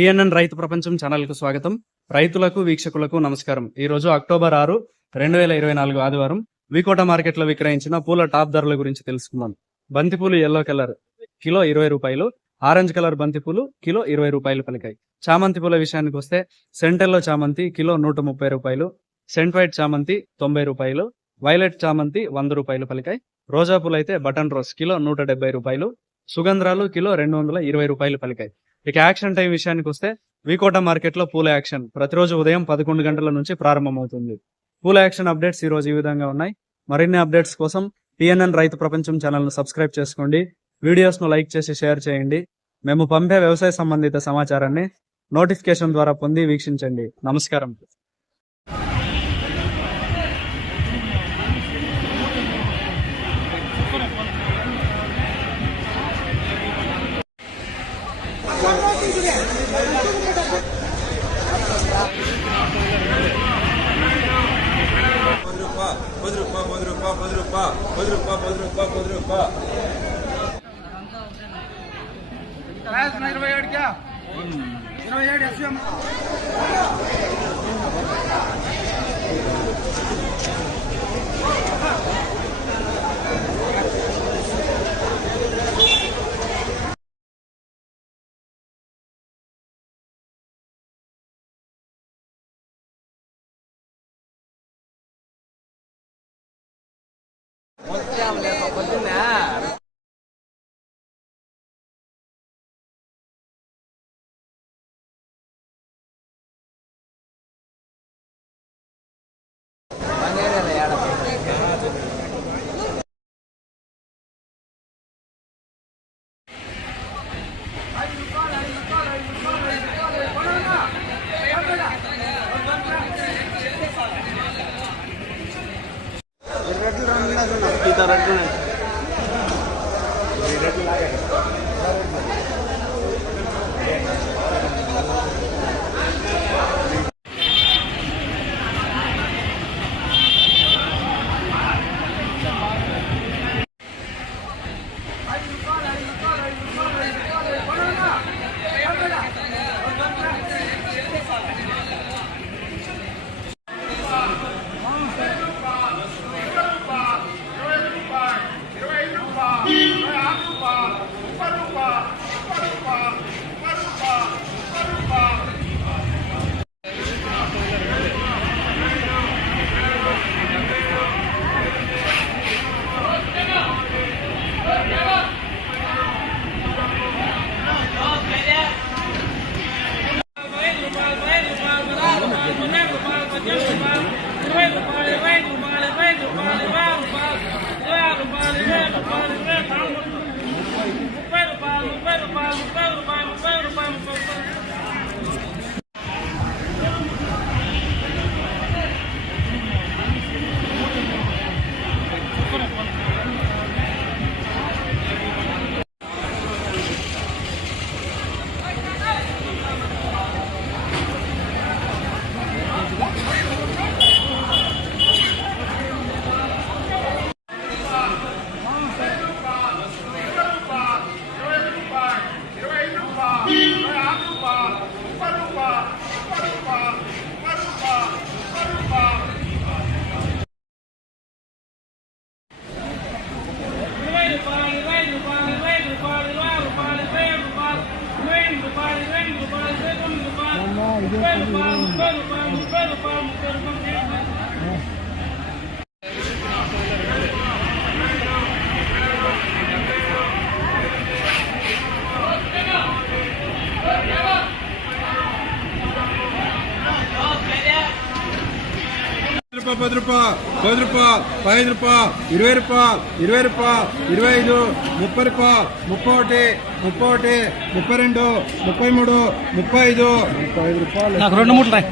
PNN రైతు ప్రపంచం ఛానల్కు స్వాగతం. రైతులకు వీక్షకులకు నమస్కారం. ఈ రోజు అక్టోబర్ 6, 2024 ఆదివారం వికోట మార్కెట్లో విక్రయించిన పూల టాప్ ధరల గురించి తెలుసుకుందాం. బంతిపూలు ఎల్లో కలర్ కిలో 20 రూపాయలు, ఆరెంజ్ కలర్ బంతిపూలు కిలో 20 రూపాయలు పలికాయి. చామంతి పూల విషయానికి వస్తే సెంటెల్లో చామంతి కిలో 130 రూపాయలు, సెంట్ వైట్ చామంతి 90 రూపాయలు, వైలెట్ చామంతి 100 రూపాయలు పలికాయి. రోజా పూలు అయితే బటన్ రోజ్ కిలో 170 రూపాయలు, సుగంధ్రాలు కిలో 220 రూపాయలు పలికాయి. ఇక యాక్షన్ టైం విషయానికి వస్తే వికోట మార్కెట్లో పూల యాక్షన్ ప్రతిరోజు ఉదయం 11 గంటల నుంచి ప్రారంభమవుతుంది. పూల యాక్షన్ అప్డేట్స్ ఈ రోజు ఈ విధంగా ఉన్నాయి. మరిన్ని అప్డేట్స్ కోసం పిఎన్ఎన్ రైతు ప్రపంచం ఛానల్ను సబ్స్క్రైబ్ చేసుకోండి. వీడియోస్ను లైక్ చేసి షేర్ చేయండి. మేము పంపే వ్యవసాయ సంబంధిత సమాచారాన్ని నోటిఫికేషన్ ద్వారా పొంది వీక్షించండి. నమస్కారం. ₹10, ₹10, ₹10, ₹5, ₹20, ₹20, ₹25, ₹30, ₹31, ₹32, ₹33, ₹35. నాకు 2 మూటలు ₹20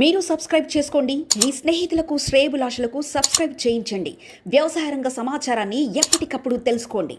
మీరు సబ్స్క్రైబ్ చేసుకోండి. మీ స్నేహితులకు శ్రేయోభిలాషులకు సబ్స్క్రైబ్ చేయించండి. వ్యవసాయ రంగ సమాచారాన్ని ఎప్పటికప్పుడు తెలుసుకోండి.